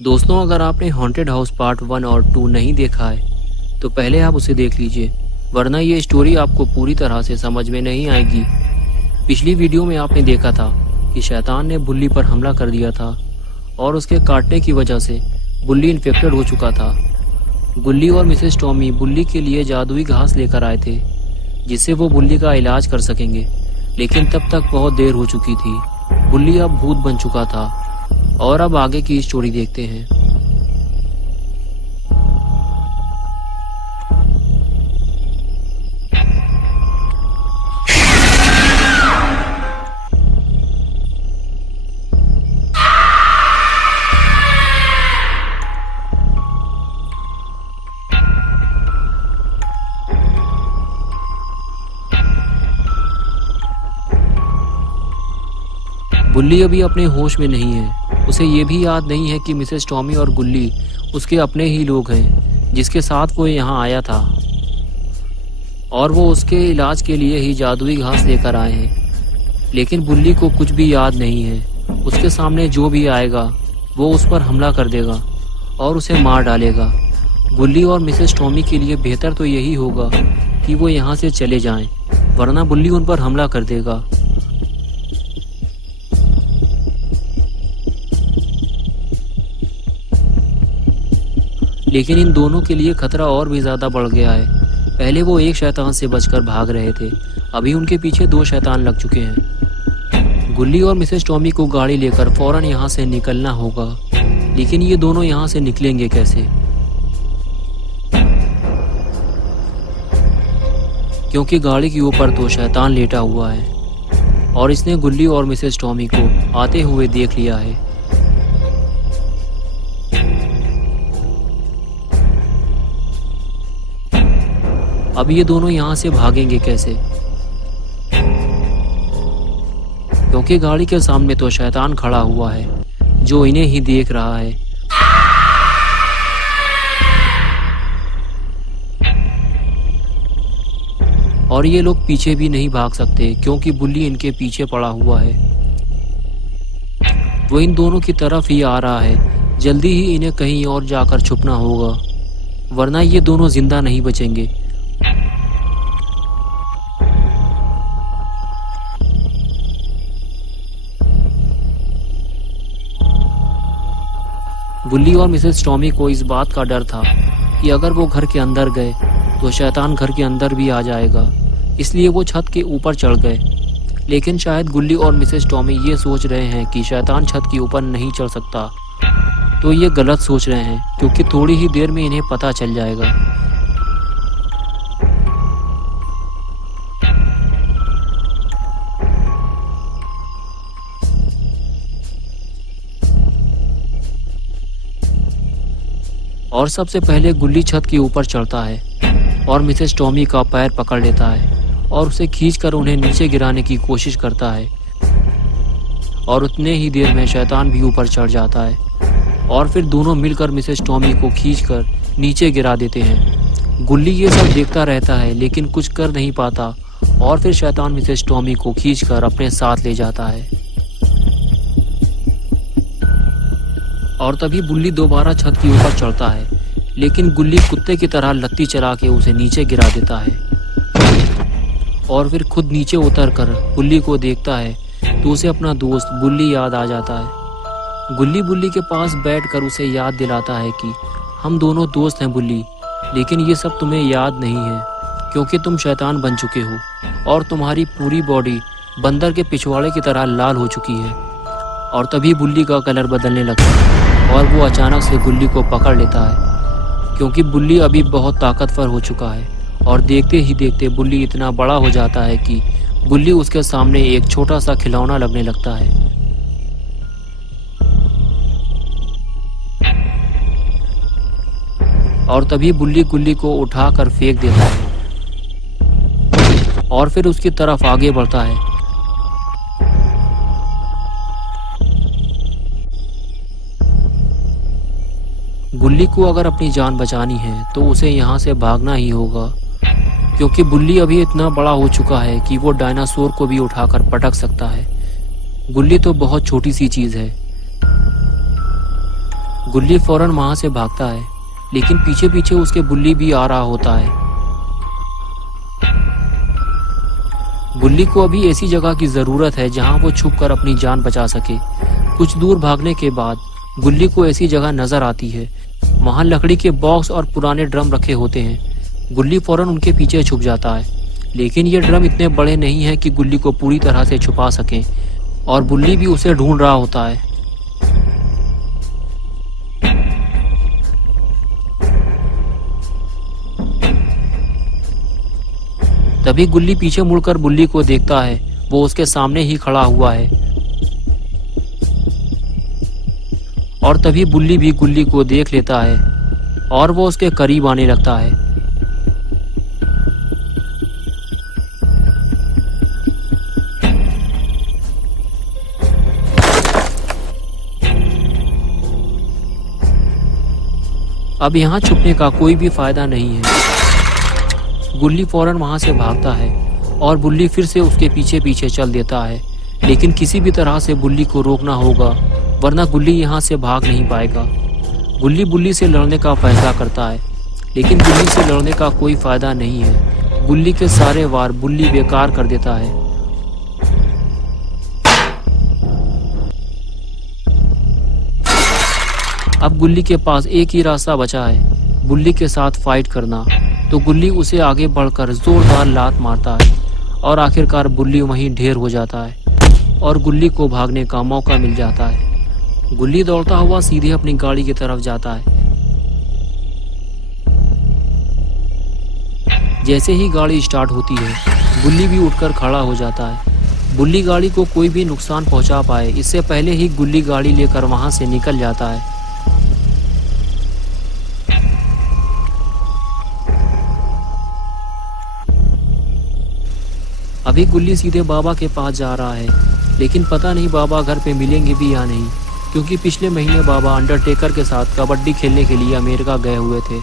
दोस्तों, अगर आपने हॉन्टेड हाउस पार्ट 1 और 2 नहीं देखा है तो पहले आप उसे देख लीजिए, वरना ये स्टोरी आपको पूरी तरह से समझ में नहीं आएगी। पिछली वीडियो में आपने देखा था कि शैतान ने बुल्ली पर हमला कर दिया था और उसके काटने की वजह से बुल्ली इन्फेक्टेड हो चुका था। बुल्ली और मिसेस टॉमी बुल्ली के लिए जादुई घास लेकर आए थे जिससे वो बुल्ली का इलाज कर सकेंगे, लेकिन तब तक बहुत देर हो चुकी थी। बुल्ली अब भूत बन चुका था और अब आगे की स्टोरी देखते हैं। बुल्ली अभी अपने होश में नहीं है। उसे ये भी याद नहीं है कि मिसेस टॉमी और गुल्ली उसके अपने ही लोग हैं जिसके साथ वो यहाँ आया था और वो उसके इलाज के लिए ही जादुई घास लेकर आए हैं। लेकिन बुल्ली को कुछ भी याद नहीं है। उसके सामने जो भी आएगा वो उस पर हमला कर देगा और उसे मार डालेगा। बुल्ली और मिसेस टॉमी के लिए बेहतर तो यही होगा कि वो यहाँ से चले जाएं, वरना बुल्ली उन पर हमला कर देगा। लेकिन इन दोनों के लिए खतरा और भी ज्यादा बढ़ गया है। पहले वो एक शैतान से बचकर भाग रहे थे, अभी उनके पीछे 2 शैतान लग चुके हैं। गुल्ली और मिसेस टॉमी को गाड़ी लेकर फौरन यहाँ से निकलना होगा, लेकिन ये दोनों यहाँ से निकलेंगे कैसे? क्योंकि गाड़ी के ऊपर तो शैतान लेटा हुआ है और इसने गुल्ली और मिसेस टॉमी को आते हुए देख लिया है। अब ये दोनों यहाँ से भागेंगे कैसे? क्योंकि गाड़ी के सामने तो शैतान खड़ा हुआ है जो इन्हें ही देख रहा है। और ये लोग पीछे भी नहीं भाग सकते क्योंकि बुल्ली इनके पीछे पड़ा हुआ है। वो इन दोनों की तरफ ही आ रहा है। जल्दी ही इन्हें कहीं और जाकर छुपना होगा, वरना ये दोनों जिंदा नहीं बचेंगे। बुल्ली और मिसेस टॉमी को इस बात का डर था कि अगर वो घर के अंदर गए तो शैतान घर के अंदर भी आ जाएगा, इसलिए वो छत के ऊपर चढ़ गए। लेकिन शायद गुल्ली और मिसेस टॉमी ये सोच रहे हैं कि शैतान छत के ऊपर नहीं चढ़ सकता, तो ये गलत सोच रहे हैं क्योंकि थोड़ी ही देर में इन्हें पता चल जाएगा। और सबसे पहले गुल्ली छत के ऊपर चढ़ता है और मिसेस टॉमी का पैर पकड़ लेता है और उसे खींचकर उन्हें नीचे गिराने की कोशिश करता है। और उतने ही देर में शैतान भी ऊपर चढ़ जाता है और फिर दोनों मिलकर मिसेस टॉमी को खींचकर नीचे गिरा देते हैं। गुल्ली ये सब देखता रहता है लेकिन कुछ कर नहीं पाता और फिर शैतान मिसेस टॉमी को खींचकर अपने साथ ले जाता है। और तभी बुल्ली दोबारा छत के ऊपर चढ़ता है, लेकिन गुल्ली कुत्ते की तरह लत्ती चला के उसे नीचे गिरा देता है। और फिर खुद नीचे उतरकर बुल्ली को देखता है तो उसे अपना दोस्त बुल्ली याद आ जाता है। गुल्ली बुल्ली के पास बैठकर उसे याद दिलाता है कि हम दोनों दोस्त हैं बुल्ली, लेकिन ये सब तुम्हें याद नहीं है क्योंकि तुम शैतान बन चुके हो और तुम्हारी पूरी बॉडी बंदर के पिछवाड़े की तरह लाल हो चुकी है। और तभी बुल्ली का कलर बदलने लगता है और वो अचानक से गुल्ली को पकड़ लेता है क्योंकि बुल्ली अभी बहुत ताकतवर हो चुका है। और देखते ही देखते बुल्ली इतना बड़ा हो जाता है कि गुल्ली उसके सामने एक छोटा सा खिलौना लगने लगता है। और तभी बुल्ली गुल्ली को उठाकर फेंक देता है और फिर उसकी तरफ आगे बढ़ता है। गुल्ली को अगर अपनी जान बचानी है तो उसे यहाँ से भागना ही होगा क्योंकि बुल्ली अभी इतना बड़ा हो चुका है कि वो डायनासोर को भी उठाकर पटक सकता है। गुल्ली तो बहुत छोटी सी चीज है। गुल्ली फौरन वहां से भागता है, लेकिन पीछे पीछे उसके बुल्ली भी आ रहा होता है। गुल्ली को अभी ऐसी जगह की जरूरत है जहां वो छुपकर अपनी जान बचा सके। कुछ दूर भागने के बाद गुल्ली को ऐसी जगह नजर आती है, वहां लकड़ी के बॉक्स और पुराने ड्रम रखे होते हैं। गुल्ली फौरन उनके पीछे छुप जाता है, लेकिन ये ड्रम इतने बड़े नहीं हैं कि गुल्ली को पूरी तरह से छुपा सकें, और बुल्ली भी उसे ढूंढ रहा होता है। तभी गुल्ली पीछे मुड़कर बुल्ली को देखता है, वो उसके सामने ही खड़ा हुआ है। और तभी बुल्ली भी गुल्ली को देख लेता है और वो उसके करीब आने लगता है। अब यहाँ छुपने का कोई भी फायदा नहीं है। गुल्ली फौरन वहां से भागता है और बुल्ली फिर से उसके पीछे पीछे चल देता है, लेकिन किसी भी तरह से बुल्ली को रोकना होगा, वरना गुल्ली यहाँ से भाग नहीं पाएगा। गुल्ली बुल्ली से लड़ने का फैसला करता है, लेकिन बुल्ली से लड़ने का कोई फायदा नहीं है। गुल्ली के सारे वार बुल्ली बेकार कर देता है। अब गुल्ली के पास एक ही रास्ता बचा है, बुल्ली के साथ फाइट करना। तो गुल्ली उसे आगे बढ़कर जोरदार लात मारता है और आखिरकार बुल्ली वहीं ढेर हो जाता है और गुल्ली को भागने का मौका मिल जाता है। गुल्ली दौड़ता हुआ सीधे अपनी गाड़ी की तरफ जाता है। जैसे ही गाड़ी स्टार्ट होती है, गुल्ली भी उठकर खड़ा हो जाता है। बुल्ली गाड़ी को कोई भी नुकसान पहुंचा पाए इससे पहले ही गुल्ली गाड़ी लेकर वहां से निकल जाता है। अभी गुल्ली सीधे बाबा के पास जा रहा है, लेकिन पता नहीं बाबा घर पे मिलेंगे भी या नहीं, क्योंकि पिछले महीने बाबा अंडरटेकर के साथ कबड्डी खेलने के लिए अमेरिका गए हुए थे।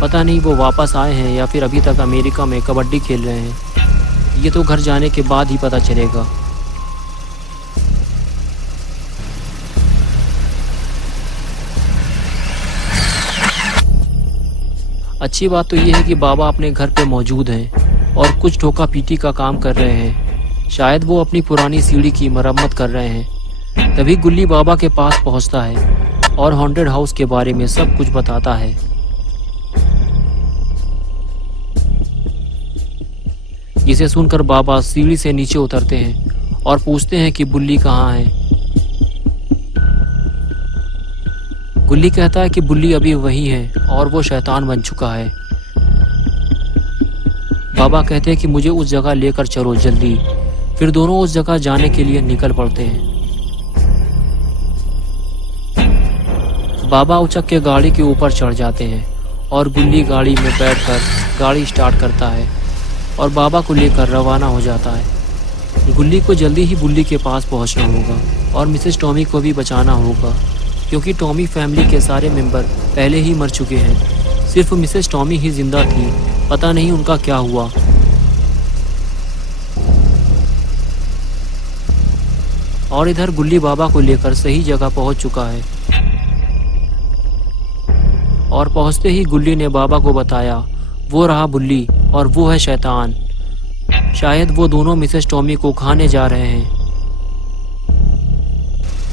पता नहीं वो वापस आए हैं या फिर अभी तक अमेरिका में कबड्डी खेल रहे हैं। ये तो घर जाने के बाद ही पता चलेगा। अच्छी बात तो ये है कि बाबा अपने घर पे मौजूद हैं और कुछ ठोका पीटी का काम कर रहे हैं। शायद वो अपनी पुरानी सीढ़ी की मरम्मत कर रहे हैं। तभी गुल्ली बाबा के पास पहुंचता है और हॉन्टेड हाउस के बारे में सब कुछ बताता है। जिसे सुनकर बाबा सीढ़ी से नीचे उतरते हैं और पूछते हैं कि बुल्ली कहाँ है। गुल्ली कहता है कि बुल्ली अभी वही है और वो शैतान बन चुका है। बाबा कहते हैं कि मुझे उस जगह लेकर चलो जल्दी। फिर दोनों उस जगह जाने के लिए निकल पड़ते हैं। बाबा उचक के गाड़ी के ऊपर चढ़ जाते हैं और गुल्ली गाड़ी में बैठकर गाड़ी स्टार्ट करता है और बाबा को लेकर रवाना हो जाता है। गुल्ली को जल्दी ही बुल्ली के पास पहुंचना होगा और मिसेस टॉमी को भी बचाना होगा, क्योंकि टॉमी फैमिली के सारे मेंबर पहले ही मर चुके हैं। सिर्फ मिसेस टॉमी ही जिंदा थी, पता नहीं उनका क्या हुआ। और इधर गुल्ली बाबा को लेकर सही जगह पहुंच चुका है और पहुंचते ही गुल्ली ने बाबा को बताया, वो रहा बुल्ली और वो है शैतान। शायद वो दोनों मिसेस टॉमी को खाने जा रहे हैं।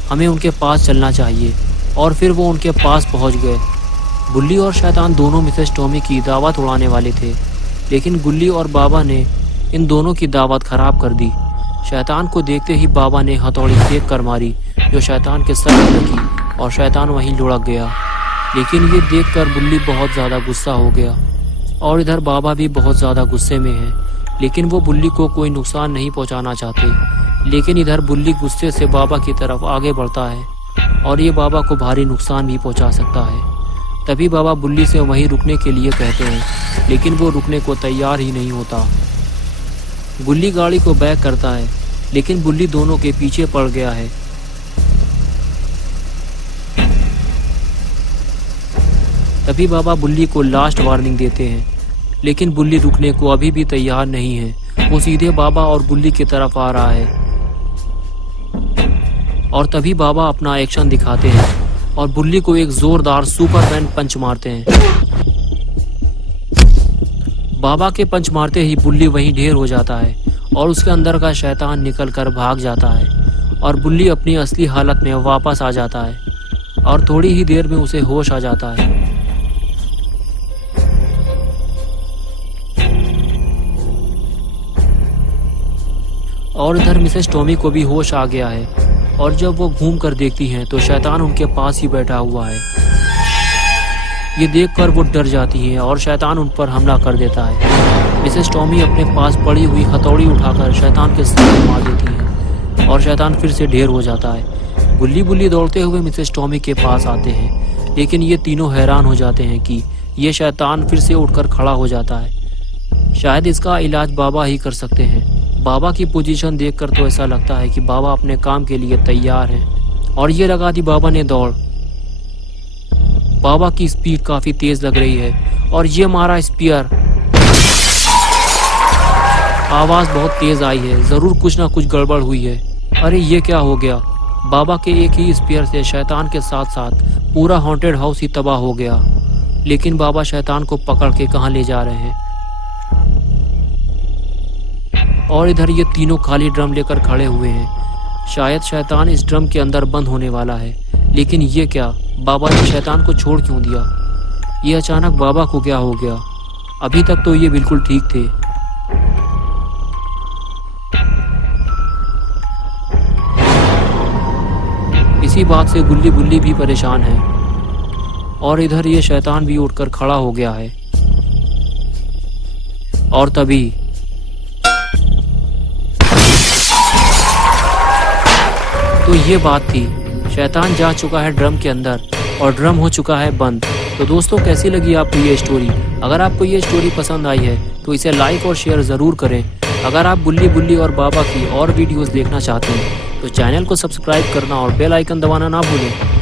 हमें उनके पास चलना चाहिए। और फिर वो उनके पास पहुंच गए। बुल्ली और शैतान दोनों मिसेस टॉमी की दावत उड़ाने वाले थे, लेकिन गुल्ली और बाबा ने इन दोनों की दावत खराब कर दी। शैतान को देखते ही बाबा ने हथौड़ी फेंक कर मारी, जो शैतान के सर में लगी और शैतान वहीं लुढ़क गया। लेकिन ये देखकर बुल्ली बहुत ज़्यादा गुस्सा हो गया और इधर बाबा भी बहुत ज़्यादा गुस्से में है, लेकिन वो बुल्ली को कोई नुकसान नहीं पहुंचाना चाहते। लेकिन इधर बुल्ली गुस्से से बाबा की तरफ आगे बढ़ता है और ये बाबा को भारी नुकसान भी पहुंचा सकता है। तभी बाबा बुल्ली से वहीं रुकने के लिए कहते हैं, लेकिन वो रुकने को तैयार ही नहीं होता। गुल्ली गाड़ी को बैक करता है, लेकिन बुल्ली दोनों के पीछे पड़ गया है। तभी बाबा बुल्ली को लास्ट वार्निंग देते हैं, लेकिन बुल्ली रुकने को अभी भी तैयार नहीं है। वो सीधे बाबा और बुल्ली की तरफ आ रहा है और तभी बाबा अपना एक्शन दिखाते हैं। और बुल्ली को एक जोरदार सुपरमैन पंच मारते हैं। बाबा के पंच मारते ही बुल्ली वहीं ढेर हो जाता है और उसके अंदर का शैतान निकलकर भाग जाता है और बुल्ली अपनी असली हालत में वापस आ जाता है और थोड़ी ही देर में उसे होश आ जाता है। और इधर मिसेस टॉमी को भी होश आ गया है और जब वो घूम कर देखती हैं तो शैतान उनके पास ही बैठा हुआ है। ये देखकर वो डर जाती हैं और शैतान उन पर हमला कर देता है। मिसेस टॉमी अपने पास पड़ी हुई हथौड़ी उठाकर शैतान के सर में मार देती हैं और शैतान फिर से ढेर हो जाता है। बुल्ली दौड़ते हुए मिसेस टॉमी के पास आते हैं, लेकिन ये तीनों हैरान हो जाते हैं कि ये शैतान फिर से उठकर खड़ा हो जाता है। शायद इसका इलाज बाबा ही कर सकते हैं। बाबा की पोजीशन देखकर तो ऐसा लगता है कि बाबा अपने काम के लिए तैयार हैं और ये लगा दी बाबा ने दौड़। बाबा की स्पीड काफी तेज लग रही है और ये मारा स्पीयर। आवाज बहुत तेज आई है, जरूर कुछ ना कुछ गड़बड़ हुई है। अरे ये क्या हो गया? बाबा के एक ही स्पीयर से शैतान के साथ साथ पूरा हॉन्टेड हाउस ही तबाह हो गया। लेकिन बाबा शैतान को पकड़ के कहाँ ले जा रहे हैं? और इधर ये तीनों खाली ड्रम लेकर खड़े हुए हैं। शायद शैतान इस ड्रम के अंदर बंद होने वाला है। लेकिन ये क्या? बाबा ने शैतान को छोड़ क्यों दिया? ये अचानक बाबा को क्या हो गया? अभी तक तो ये बिल्कुल ठीक थे। इसी बात से बुल्ली भी परेशान है और इधर ये शैतान भी उठकर खड़ा हो गया है। और तभी तो ये बात थी, शैतान जा चुका है ड्रम के अंदर और ड्रम हो चुका है बंद। तो दोस्तों कैसी लगी आपको ये स्टोरी? अगर आपको ये स्टोरी पसंद आई है तो इसे लाइक और शेयर ज़रूर करें। अगर आप बुल्ली और बाबा की और वीडियोस देखना चाहते हैं तो चैनल को सब्सक्राइब करना और बेल आइकन दबाना ना भूलें।